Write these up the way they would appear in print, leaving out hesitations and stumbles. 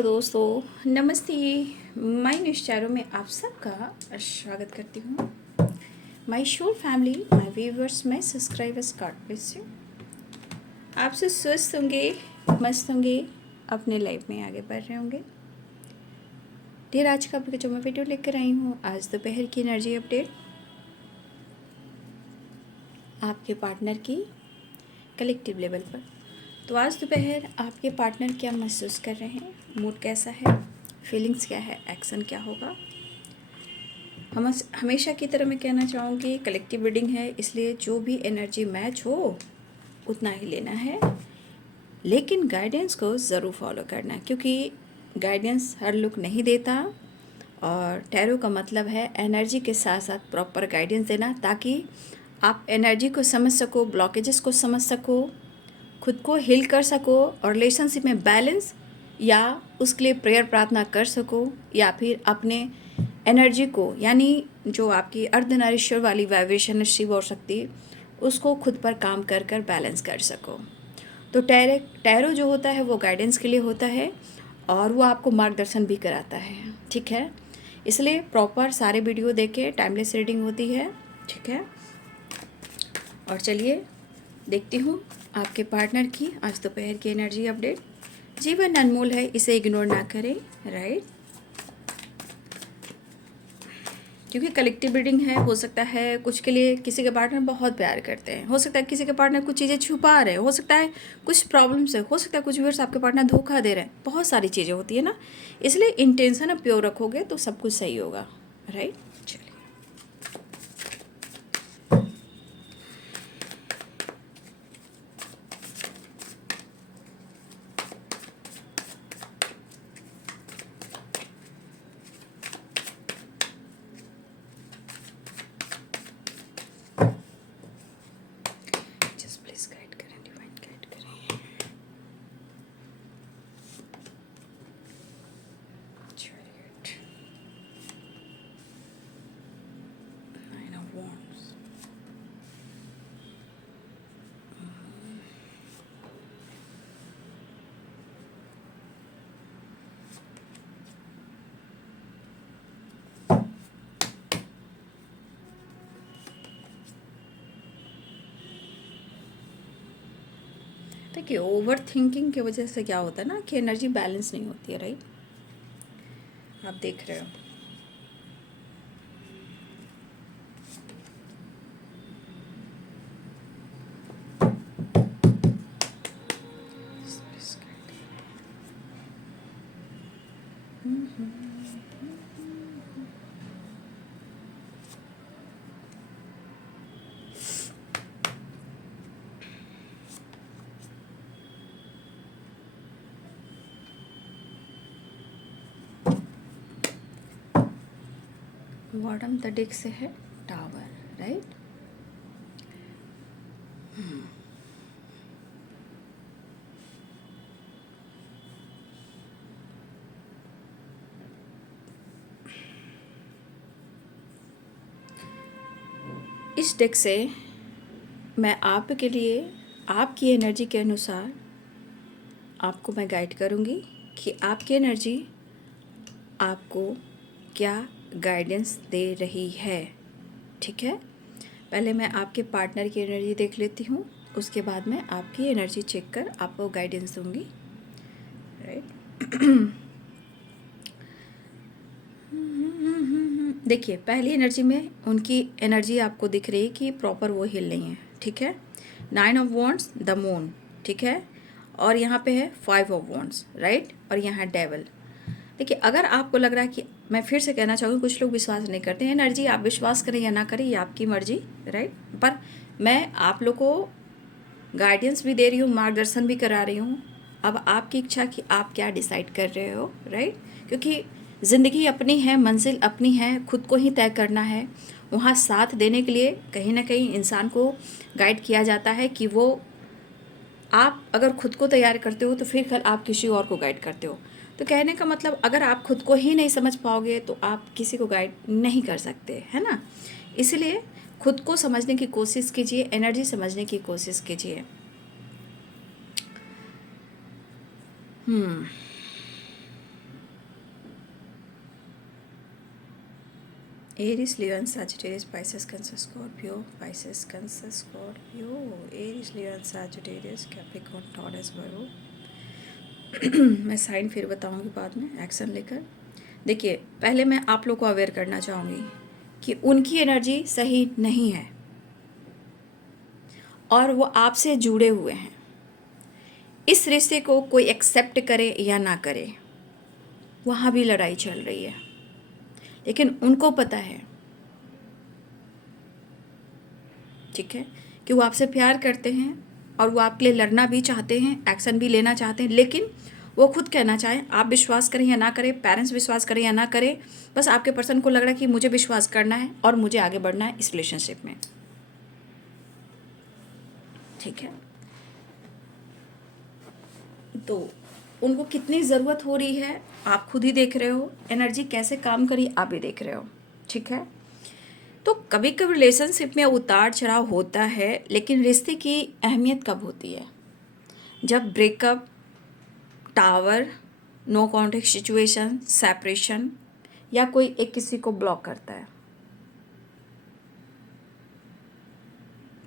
Hello दोस्तों, नमस्ते। My निश्चारों में आप सबका स्वागत करती हूँ। माय शोर family, my viewers, my subscribers, God bless you. आप सब स्वस्थ होंगे, मस्त होंगे, अपने लाइफ में आगे बढ़ रहे होंगे। ढेर आज का जो मैं वीडियो लेकर आई हूँ, आज दोपहर की एनर्जी अपडेट आपके पार्टनर की कलेक्टिव लेवल पर। तो आज दोपहर आपके पार्टनर क्या महसूस कर रहे हैं, मूड कैसा है, फीलिंग्स क्या है, एक्शन क्या होगा। हम हमेशा की तरह मैं कहना चाहूँगी, कलेक्टिव रीडिंग है, इसलिए जो भी एनर्जी मैच हो उतना ही लेना है, लेकिन गाइडेंस को ज़रूर फॉलो करना है, क्योंकि गाइडेंस हर लोग नहीं देता। और टैरो का मतलब है एनर्जी के साथ साथ प्रॉपर गाइडेंस देना, ताकि आप एनर्जी को समझ सको, ब्लॉकेजेस को समझ सको, खुद को हील कर सको और रिलेशनशिप में बैलेंस या उसके लिए प्रेयर प्रार्थना कर सको, या फिर अपने एनर्जी को, यानी जो आपकी अर्धनारीश्वर वाली वाइब्रेशन शिव और शक्ति, उसको खुद पर काम कर कर बैलेंस कर सको। तो टैरो जो होता है वो गाइडेंस के लिए होता है और वो आपको मार्गदर्शन भी कराता है, ठीक है। इसलिए प्रॉपर सारे वीडियो देखे, टाइमलेस रीडिंग होती है, ठीक है। और चलिए देखती हूँ आपके पार्टनर की आज दोपहर की एनर्जी अपडेट। जीवन अनमोल है, इसे इग्नोर ना करें, राइट। क्योंकि कलेक्टिव रीडिंग है, हो सकता है कुछ के लिए किसी के पार्टनर बहुत प्यार करते हैं, हो सकता है किसी के पार्टनर कुछ चीज़ें छुपा रहे हैं, हो सकता है कुछ प्रॉब्लम्स है, हो सकता है कुछ व्यूअर्स आपके पार्टनर धोखा दे रहे हैं, बहुत सारी चीज़ें होती है ना। इसलिए इंटेंशन आप प्योर रखोगे तो सब कुछ सही होगा, राइट। चलिए जस्ट प्लीज गाइड करें, डिवाइन गाइड करें। Chariot. Nine of Wands. देखिए, ओवर थिंकिंग की वजह से क्या होता है ना कि एनर्जी बैलेंस नहीं होती है, राइट। आप देख रहे हो बॉटम द डेक से है टावर, राइट। इस डेक से मैं आपके लिए आपकी एनर्जी के अनुसार आपको मैं गाइड करूँगी कि आपकी एनर्जी आपको क्या गाइडेंस दे रही है, ठीक है। पहले मैं आपके पार्टनर की एनर्जी देख लेती हूँ, उसके बाद मैं आपकी एनर्जी चेक कर आपको गाइडेंस दूँगी, राइट। देखिए, पहली एनर्जी में उनकी एनर्जी आपको दिख रही है कि प्रॉपर वो हिल नहीं है, ठीक है। 9 ऑफ वॉन्ड्स, द मून, ठीक है। और यहाँ पे है 5 ऑफ वॉन्ड्स, राइट। और यहाँ डेविल। देखिए, अगर आपको लग रहा है कि, मैं फिर से कहना चाहूँगी, कुछ लोग विश्वास नहीं करते हैं एनर्जी, आप विश्वास करें या ना करें ये आपकी मर्जी, राइट। पर मैं आप लोग को गाइडेंस भी दे रही हूँ, मार्गदर्शन भी करा रही हूँ। अब आपकी इच्छा कि आप क्या डिसाइड कर रहे हो, राइट। क्योंकि ज़िंदगी अपनी है, मंजिल अपनी है, खुद को ही तय करना है। वहाँ साथ देने के लिए कहीं ना कहीं इंसान को गाइड किया जाता है कि वो, आप अगर खुद को तैयार करते हो तो फिर कल आप किसी और को गाइड करते हो। तो कहने का मतलब, अगर आप खुद को ही नहीं समझ पाओगे तो आप किसी को गाइड नहीं कर सकते, है ना। इसलिए खुद को समझने की कोशिश कीजिए, एनर्जी समझने की कोशिश कीजिए। Aries, Leo, Sagittarius, Pisces, Cancer, Scorpio, Pisces, Cancer, Scorpio, Aries, Leo, Sagittarius, Capricorn, Taurus, Virgo. मैं साइन फिर बताऊंगी बाद में एक्शन लेकर। देखिए, पहले मैं आप लोग को अवेयर करना चाहूँगी कि उनकी एनर्जी सही नहीं है और वो आपसे जुड़े हुए हैं। इस रिश्ते को कोई एक्सेप्ट करे या ना करे, वहाँ भी लड़ाई चल रही है, लेकिन उनको पता है, ठीक है, कि वो आपसे प्यार करते हैं और वो आपके लिए लड़ना भी चाहते हैं, एक्शन भी लेना चाहते हैं, लेकिन वो खुद कहना चाहें, आप विश्वास करें या ना करें, पेरेंट्स विश्वास करें या ना करें, बस आपके पर्सन को लग रहा है कि मुझे विश्वास करना है और मुझे आगे बढ़ना है इस रिलेशनशिप में, ठीक है। तो उनको कितनी ज़रूरत हो रही है आप खुद ही देख रहे हो, एनर्जी कैसे काम करी आप भी देख रहे हो, ठीक है। तो कभी कभी रिलेशनशिप में उतार चढ़ाव होता है, लेकिन रिश्ते की अहमियत कब होती है? जब breakup, tower, no contact situation, separation, या कोई एक किसी को ब्लॉक करता है,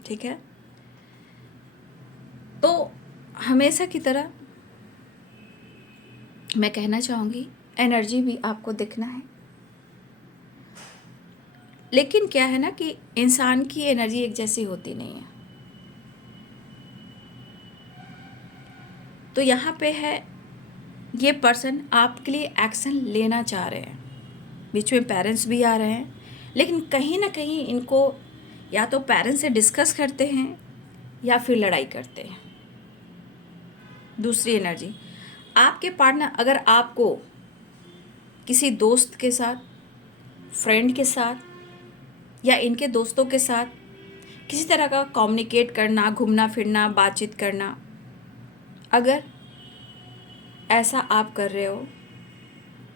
ठीक है। तो हमेशा की तरह मैं कहना चाहूँगी, एनर्जी भी आपको दिखना है, लेकिन क्या है ना कि इंसान की एनर्जी एक जैसी होती नहीं है। तो यहाँ पे है, ये पर्सन आपके लिए एक्शन लेना चाह रहे हैं, बीच में पेरेंट्स भी आ रहे हैं, लेकिन कहीं ना कहीं इनको या तो पेरेंट्स से डिस्कस करते हैं या फिर लड़ाई करते हैं। दूसरी एनर्जी, आपके पार्टनर अगर आपको किसी दोस्त के साथ, फ्रेंड के साथ या इनके दोस्तों के साथ किसी तरह का कम्युनिकेट करना, घूमना फिरना, बातचीत करना, अगर ऐसा आप कर रहे हो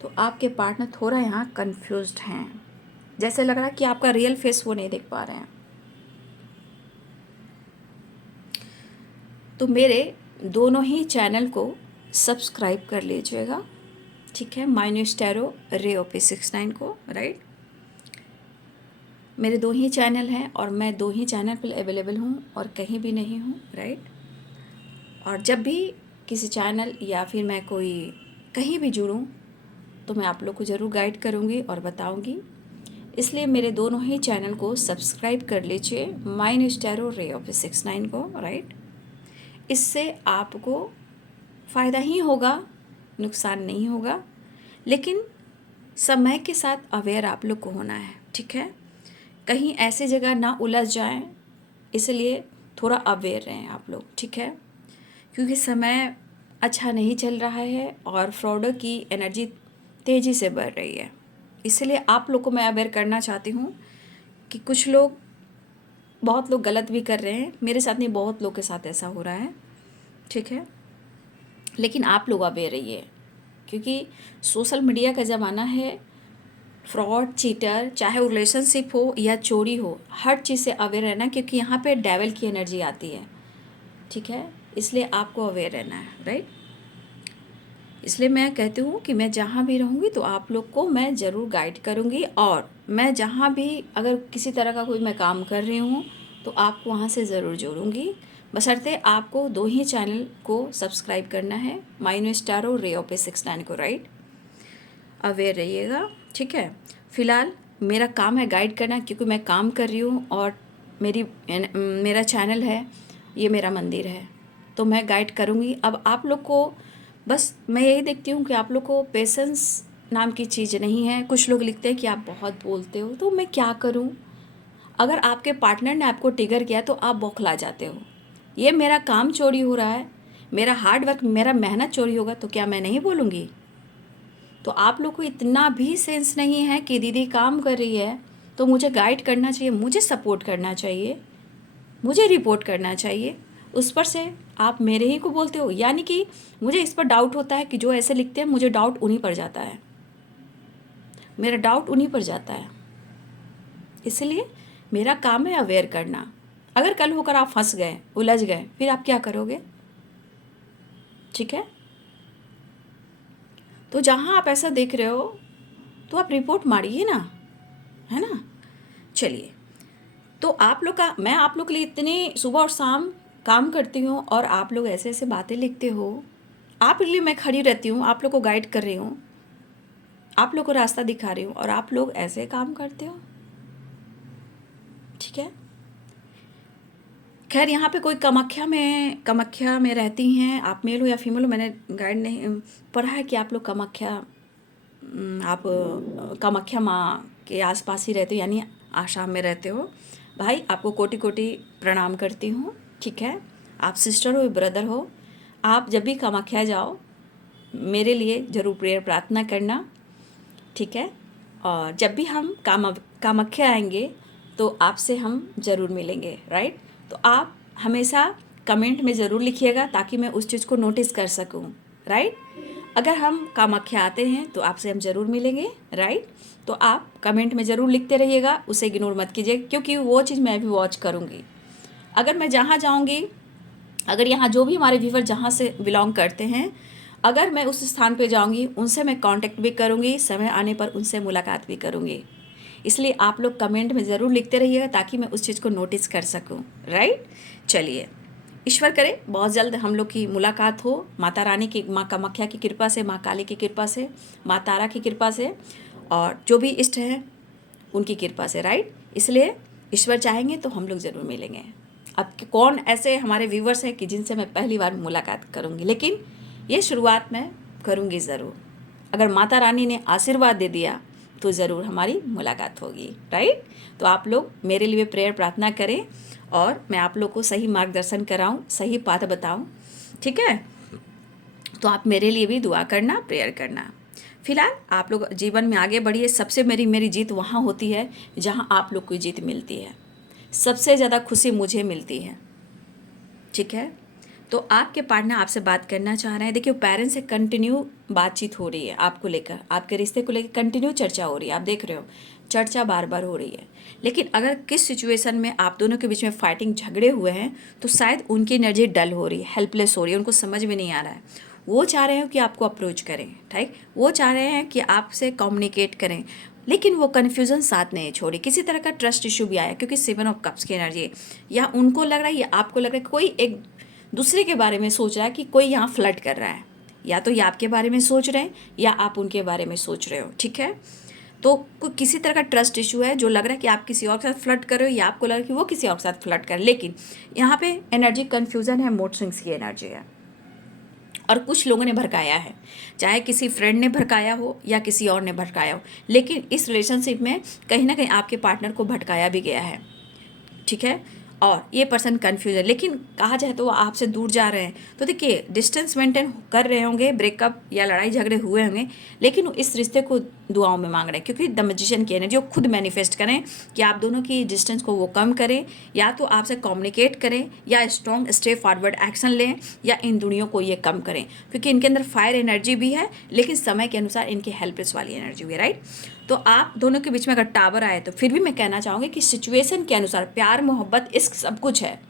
तो आपके पार्टनर थोड़ा यहाँ कंफ्यूज्ड हैं, जैसे लग रहा है कि आपका रियल फेस वो नहीं देख पा रहे हैं। तो मेरे दोनों ही चैनल को सब्सक्राइब कर लीजिएगा, ठीक है। माइनस टैरो रे ओपी 69 को, राइट। मेरे दो ही चैनल हैं और मैं दो ही चैनल पर अवेलेबल हूँ और कहीं भी नहीं हूँ, राइट। और जब भी किसी चैनल या फिर मैं कोई कहीं भी जुड़ूँ तो मैं आप लोग को ज़रूर गाइड करूँगी और बताऊँगी, इसलिए मेरे दोनों ही चैनल को सब्सक्राइब कर लीजिए, माइनस टैरो रे ऑफ 69 को, राइट। इससे आपको फ़ायदा ही होगा, नुकसान नहीं होगा, लेकिन समय के साथ अवेयर आप लोग को होना है, ठीक है। कहीं ऐसी जगह ना उलझ जाएं, इसलिए थोड़ा अवेयर रहें आप लोग, ठीक है। क्योंकि समय अच्छा नहीं चल रहा है और फ्रॉडर की एनर्जी तेज़ी से बढ़ रही है, इसलिए आप लोग को मैं अवेयर करना चाहती हूँ कि कुछ लोग, बहुत लोग गलत भी कर रहे हैं, मेरे साथ नहीं, बहुत लोग के साथ ऐसा हो रहा है, ठीक है। लेकिन आप लोग अवेयर रहिए, क्योंकि सोशल मीडिया का ज़माना है, फ्रॉड, चीटर, चाहे वो रिलेशनशिप हो या चोरी हो, हर चीज़ से अवेयर रहना, क्योंकि यहाँ पे डेविल की एनर्जी आती है, ठीक है। इसलिए आपको अवेयर रहना है, राइट। इसलिए मैं कहती हूँ कि मैं जहाँ भी रहूँगी तो आप लोग को मैं ज़रूर गाइड करूँगी, और मैं जहाँ भी अगर किसी तरह का कोई मैं काम कर रही हूँ तो आपको वहाँ से ज़रूर जोड़ूँगी, बशर्ते आपको दो ही चैनल को सब्सक्राइब करना है, माइनस टैरो रे ऑफ 69 को, राइट। अवेयर रहिएगा, ठीक है। फ़िलहाल मेरा काम है गाइड करना, क्योंकि मैं काम कर रही हूँ और मेरा चैनल है, ये मेरा मंदिर है, तो मैं गाइड करूँगी। अब आप लोग को बस मैं यही देखती हूँ कि आप लोग को पेशेंस नाम की चीज़ नहीं है। कुछ लोग लिखते हैं कि आप बहुत बोलते हो, तो मैं क्या करूँ? अगर आपके पार्टनर ने आपको ट्रिगर किया तो आप बौखला जाते हो, ये मेरा काम चोरी हो रहा है, मेरा हार्ड वर्क, मेरा मेहनत चोरी होगा, तो क्या मैं नहीं बोलूँगी? तो आप लोग को इतना भी सेंस नहीं है कि दीदी काम कर रही है तो मुझे गाइड करना चाहिए, मुझे सपोर्ट करना चाहिए, मुझे रिपोर्ट करना चाहिए, उस पर से आप मेरे ही को बोलते हो। यानी कि मुझे इस पर डाउट होता है कि जो ऐसे लिखते हैं, मुझे डाउट उन्हीं पर जाता है, मेरा डाउट उन्हीं पर जाता है। इसलिए मेरा काम है अवेयर करना। अगर कल होकर आप फंस गए, उलझ गए, फिर आप क्या करोगे? ठीक है। तो जहाँ आप ऐसा देख रहे हो तो आप रिपोर्ट मारिए ना, है ना। चलिए, तो आप लोग का, मैं आप लोग के लिए इतने सुबह और शाम काम करती हूँ और आप लोग ऐसे ऐसे बातें लिखते हो। आप लिए मैं खड़ी रहती हूँ, आप लोग को गाइड कर रही हूँ, आप लोग को रास्ता दिखा रही हूँ, और आप लोग ऐसे काम करते हो। ठीक है, खैर यहाँ पे कोई कामाख्या में रहती हैं, आप मेल हो या फीमेल हो, मैंने गाइड नहीं पढ़ा है कि आप लोग आप कामाख्या माँ के आसपास ही रहते हो, यानी आसाम में रहते हो। भाई आपको कोटि कोटि प्रणाम करती हूँ। ठीक है, आप सिस्टर हो, ब्रदर हो, आप जब भी कामाख्या जाओ मेरे लिए ज़रूर प्रेयर प्रार्थना करना। ठीक है, और जब भी हम कामाख्या आएंगे तो आपसे हम ज़रूर मिलेंगे, राइट। तो आप हमेशा कमेंट में ज़रूर लिखिएगा ताकि मैं उस चीज़ को नोटिस कर सकूं, राइट। अगर हम कामाख्या आते हैं तो आपसे हम ज़रूर मिलेंगे, राइट। तो आप कमेंट में ज़रूर लिखते रहिएगा, उसे इग्नोर मत कीजिए, क्योंकि वो चीज़ मैं भी वॉच करूँगी। अगर मैं जहाँ जाऊँगी, अगर यहाँ जो भी हमारे व्यूवर जहाँ से बिलोंग करते हैं, अगर मैं उस स्थान पे जाऊँगी उनसे मैं कांटेक्ट भी करूँगी, समय आने पर उनसे मुलाकात भी करूँगी। इसलिए आप लोग कमेंट में ज़रूर लिखते रहिएगा ताकि मैं उस चीज़ को नोटिस कर सकूँ, राइट। चलिए, ईश्वर करे बहुत जल्द हम लोग की मुलाकात हो, माता रानी की, माँ कामाख्या की कृपा से, माँ काली की कृपा से, माँ तारा की कृपा से, और जो भी इष्ट हैं उनकी कृपा से, राइट। इसलिए ईश्वर चाहेंगे तो हम लोग ज़रूर मिलेंगे। अब कौन ऐसे हमारे व्यूवर्स हैं कि जिनसे मैं पहली बार मुलाकात करूँगी, लेकिन ये शुरुआत मैं करूँगी ज़रूर। अगर माता रानी ने आशीर्वाद दे दिया तो ज़रूर हमारी मुलाकात होगी, राइट। तो आप लोग मेरे लिए प्रेयर प्रार्थना करें और मैं आप लोग को सही मार्गदर्शन कराऊं, सही बात बताऊं। ठीक है, तो आप मेरे लिए भी दुआ करना, प्रेयर करना। फिलहाल आप लोग जीवन में आगे बढ़िए। सबसे मेरी जीत वहाँ होती है जहाँ आप लोग को जीत मिलती है। सबसे ज़्यादा खुशी मुझे मिलती है। ठीक है, तो आपके पार्टनर आपसे बात करना चाह रहे हैं। देखिए, पेरेंट्स से कंटिन्यू बातचीत हो रही है, आपको लेकर, आपके रिश्ते को लेकर कंटिन्यू चर्चा हो रही है। आप देख रहे हो, चर्चा बार बार हो रही है। लेकिन अगर किस सिचुएशन में आप दोनों के बीच में फाइटिंग, झगड़े हुए हैं, तो शायद उनकी एनर्जी डल हो रही है, हेल्पलेस हो रही है, उनको समझ में नहीं आ रहा है। वो चाह रहे हैं कि आपको अप्रोच करें, ठीक, वो चाह रहे हैं कि आपसे कम्युनिकेट करें, लेकिन वो कन्फ्यूज़न साथ नहीं छोड़ी। किसी तरह का ट्रस्ट इशू भी आया, क्योंकि 7 ऑफ कप्स की एनर्जी है। या उनको लग रहा है या आपको लग रहा है कोई एक दूसरे के बारे में सोच रहा है कि कोई यहाँ फ्लर्ट कर रहा है, या तो ये आपके बारे में सोच रहे हैं या आप उनके बारे में सोच रहे हो। ठीक है, तो कोई किसी तरह का ट्रस्ट इशू है, जो लग रहा है कि आप किसी और के साथ फ्लर्ट कर रहे हो या आपको लग रहा है कि वो किसी और के साथ फ्लर्ट कर रहे हैं। लेकिन यहाँ पे एनर्जी कन्फ्यूज़न है, मूड स्विंग्स की एनर्जी है, और कुछ लोगों ने भड़काया है, चाहे किसी फ्रेंड ने भड़काया हो या किसी और ने भड़काया हो, लेकिन इस रिलेशनशिप में कहीं ना कहीं आपके पार्टनर को भटकाया भी गया है। ठीक है, और ये पर्सन कन्फ्यूज है, लेकिन कहा जाए तो वो आपसे दूर जा रहे हैं। तो देखिए, डिस्टेंस मेंटेन कर रहे होंगे, ब्रेकअप या लड़ाई झगड़े हुए होंगे, लेकिन वो इस रिश्ते को दुआओं में मांग रहे हैं, क्योंकि द मैजिशियन की एनर्जी, वो खुद मैनिफेस्ट करें कि आप दोनों की डिस्टेंस को वो कम करें, या तो आपसे कम्युनिकेट करें, या स्ट्रॉन्ग स्टेप फॉरवर्ड एक्शन लें, या इन दुनियों को ये कम करें, क्योंकि इनके अंदर फायर एनर्जी भी है, लेकिन समय के अनुसार इनकी हेल्पलेस वाली एनर्जी भी है, राइट। तो आप दोनों के बीच में अगर टावर आए तो फिर भी मैं कहना चाहूँगी कि सिचुएशन के अनुसार, प्यार, मोहब्बत, इश्क सब कुछ है,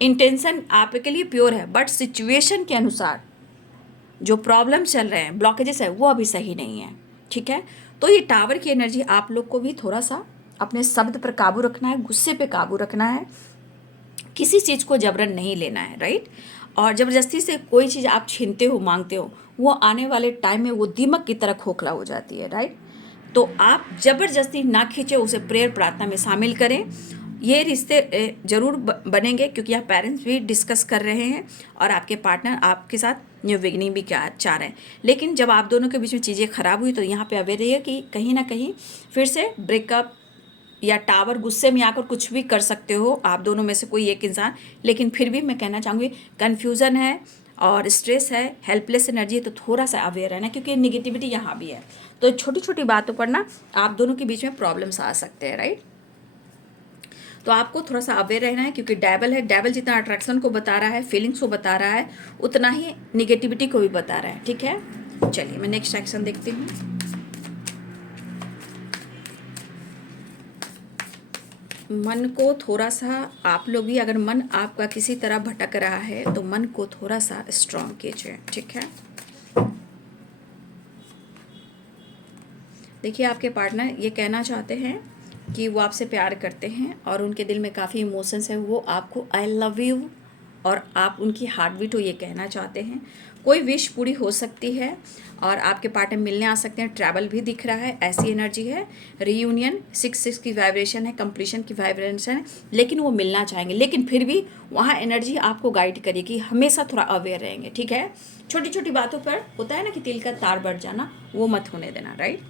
इंटेंशन आपके लिए प्योर है, बट सिचुएशन के अनुसार जो प्रॉब्लम चल रहे हैं, ब्लॉकेजेस है, वो अभी सही नहीं है। ठीक है, तो ये टावर की एनर्जी, आप लोग को भी थोड़ा सा अपने शब्द पर काबू रखना है, गुस्से पे काबू रखना है, किसी चीज़ को जबरन नहीं लेना है, राइट। और ज़बरदस्ती से कोई चीज़ आप छीनते हो, मांगते हो, वो आने वाले टाइम में वो दीमक की तरह खोखला हो जाती है, राइट। तो आप ज़बरदस्ती ना खींचे, उसे प्रेयर प्रार्थना में शामिल करें। ये रिश्ते ज़रूर बनेंगे, क्योंकि यहाँ पेरेंट्स भी डिस्कस कर रहे हैं और आपके पार्टनर आपके साथ न्यू बिगिनिंग भी क्या चाह रहे हैं। लेकिन जब आप दोनों के बीच में चीज़ें ख़राब हुई तो यहाँ पे अवेयर रहिए कि कहीं ना कहीं फिर से ब्रेकअप या टावर, गुस्से में आकर कुछ भी कर सकते हो आप दोनों में से कोई एक इंसान। लेकिन फिर भी मैं कहना चाहूँगी, कन्फ्यूज़न है और स्ट्रेस है, हेल्पलेस एनर्जी है, तो थोड़ा सा अवेयर रहना, क्योंकि निगेटिविटी यहाँ भी है। तो छोटी छोटी बातों पर ना आप दोनों के बीच में प्रॉब्लम्स आ सकते हैं, राइट। तो आपको थोड़ा सा अवेयर रहना है, क्योंकि डेविल है, डेविल जितना अट्रैक्शन को बता रहा है, फीलिंग्स को बता रहा है, उतना ही निगेटिविटी को भी बता रहा है। ठीक है, चलिए मैं नेक्स्ट सेक्शन देखती हूँ। मन को थोड़ा सा आप लोग भी, अगर मन आपका किसी तरह भटक रहा है तो मन को थोड़ा सा स्ट्रॉन्ग कीजिए। ठीक है, देखिए आपके पार्टनर ये कहना चाहते हैं कि वो आपसे प्यार करते हैं और उनके दिल में काफ़ी इमोशंस है, वो आपको आई लव यू और आप उनकी हार्ट बीट हो ये कहना चाहते हैं। कोई विश पूरी हो सकती है और आपके पार्टनर मिलने आ सकते हैं। ट्रैवल भी दिख रहा है, ऐसी एनर्जी है। रीयूनियन 6 की वाइब्रेशन है, कंप्लीशन की वाइब्रेशन है, लेकिन वो मिलना चाहेंगे। लेकिन फिर भी वहाँ एनर्जी आपको गाइड करेगी, हमेशा थोड़ा अवेयर रहेंगे, ठीक है। छोटी छोटी बातों पर होता है ना कि तिल का तार बढ़ जाना, वो मत होने देना, राइट।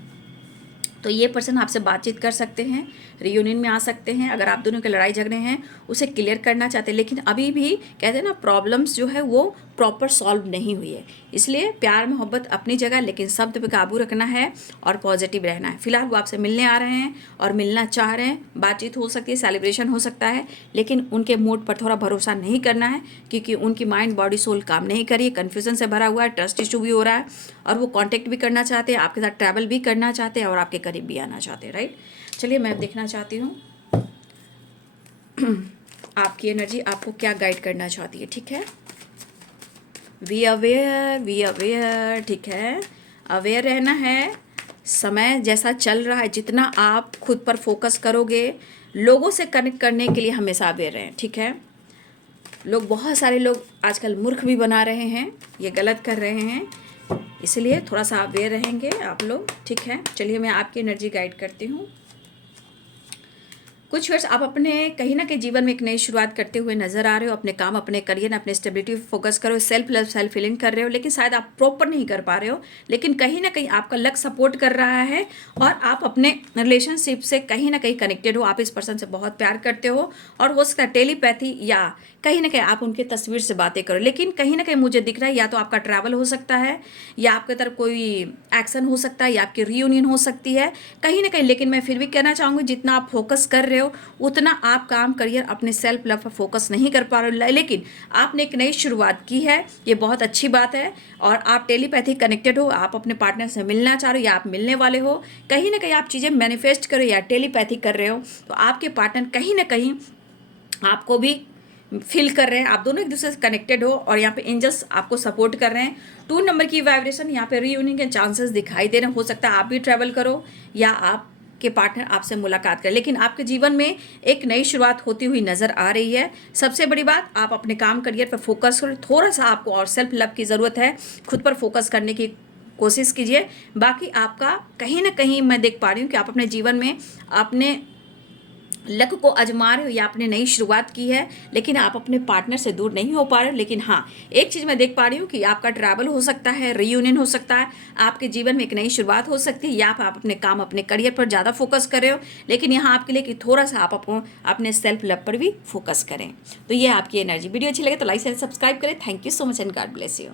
तो ये पर्सन आपसे बातचीत कर सकते हैं, रियूनियन में आ सकते हैं। अगर आप दोनों के लड़ाई झगड़े हैं उसे क्लियर करना चाहते हैं, लेकिन अभी भी कहते हैं ना प्रॉब्लम्स जो है वो प्रॉपर सॉल्व नहीं हुई है। इसलिए प्यार मोहब्बत अपनी जगह, लेकिन शब्द पे काबू रखना है और पॉजिटिव रहना है। फिलहाल वो आपसे मिलने आ रहे हैं और मिलना चाह रहे हैं, बातचीत हो सकती है, सेलिब्रेशन हो सकता है, लेकिन उनके मूड पर थोड़ा भरोसा नहीं करना है क्योंकि उनकी माइंड बॉडी सोल काम नहीं करी, कन्फ्यूजन से भरा हुआ है, ट्रस्ट इशू भी हो रहा है और वो कॉन्टेक्ट भी करना चाहते हैं, आपके साथ ट्रैवल भी करना चाहते हैं और आपके करीब भी आना चाहते हैं, राइट। चलिए मैं देखना चाहती हूँ आपकी एनर्जी आपको क्या गाइड करना चाहती है, ठीक है। वी अवेयर, ठीक है। अवेयर रहना है। समय जैसा चल रहा है, जितना आप खुद पर फोकस करोगे, लोगों से कनेक्ट करने के लिए हमेशा अवेयर रहें, ठीक है। बहुत सारे लोग आजकल मूर्ख भी बना रहे हैं, ये गलत कर रहे हैं, इसलिए थोड़ा सा अवेयर रहेंगे आप लोग, ठीक है। चलिए मैं आपकी एनर्जी गाइड करती हूँ। कुछ वर्ष आप अपने कहीं ना कहीं जीवन में एक नई शुरुआत करते हुए नजर आ रहे हो। अपने काम, अपने करियर, अपने स्टेबिलिटी पर फोकस करो, सेल्फ लव, सेल्फ फीलिंग कर रहे हो, लेकिन शायद आप प्रॉपर नहीं कर पा रहे हो। लेकिन कहीं ना कहीं आपका लक सपोर्ट कर रहा है और आप अपने रिलेशनशिप से कहीं ना कहीं कनेक्टेड हो। आप इस पर्सन से बहुत प्यार करते हो और हो सकता है टेलीपैथी या कहीं ना कहीं आप उनकी तस्वीर से बातें करो। लेकिन कहीं ना कहीं मुझे दिख रहा है या तो आपका ट्रैवल हो सकता है या आपके तरफ कोई एक्शन हो सकता है या आपकी रीयूनियन हो सकती है कहीं ना कहीं। लेकिन मैं फिर भी कहना चाहूँगी, जितना आप फोकस कर रहे हो उतना आप काम, करियर, अपने सेल्फ लव पर फोकस नहीं कर पा रहे हो। लेकिन आपने एक नई शुरुआत की है, ये बहुत अच्छी बात है। और आप टेलीपैथी कनेक्टेड हो, आप अपने पार्टनर से मिलना चाह रहे हो या आप मिलने वाले हो। कहीं ना कहीं आप चीज़ें मैनिफेस्ट करो या टेलीपैथी कर रहे हो, तो आपके पार्टनर कहीं ना कहीं आपको भी फील कर रहे हैं। आप दोनों एक दूसरे से कनेक्टेड हो और यहाँ पे एंजल्स आपको सपोर्ट कर रहे हैं। 2 नंबर की वाइब्रेशन, यहाँ पे रीयूनियन के चांसेस दिखाई दे रहे हैं। हो सकता है आप भी ट्रैवल करो या आप के पार्टनर आपसे मुलाकात करें, लेकिन आपके जीवन में एक नई शुरुआत होती हुई नजर आ रही है। सबसे बड़ी बात, आप अपने काम, करियर पर फोकस करो। थोड़ा सा आपको और सेल्फ लव की ज़रूरत है, खुद पर फोकस करने की कोशिश कीजिए। बाकी आपका कहीं ना कहीं मैं देख पा रही हूँ कि आप अपने जीवन में अपने लक को आजमा रहे हो या आपने नई शुरुआत की है, लेकिन आप अपने पार्टनर से दूर नहीं हो पा रहे हो। लेकिन हाँ, एक चीज़ मैं देख पा रही हूँ कि आपका ट्रैवल हो सकता है, रीयूनियन हो सकता है, आपके जीवन में एक नई शुरुआत हो सकती है या आप अपने काम, अपने करियर पर ज़्यादा फोकस कर रहे हो। लेकिन यहाँ आपके लिए कि थोड़ा सा आप अपने सेल्फ लव पर भी फोकस करें। तो ये आपकी एनर्जी। वीडियो अच्छी लगे तो लाइक एंड सब्सक्राइब करें। Thank you so much and God bless you.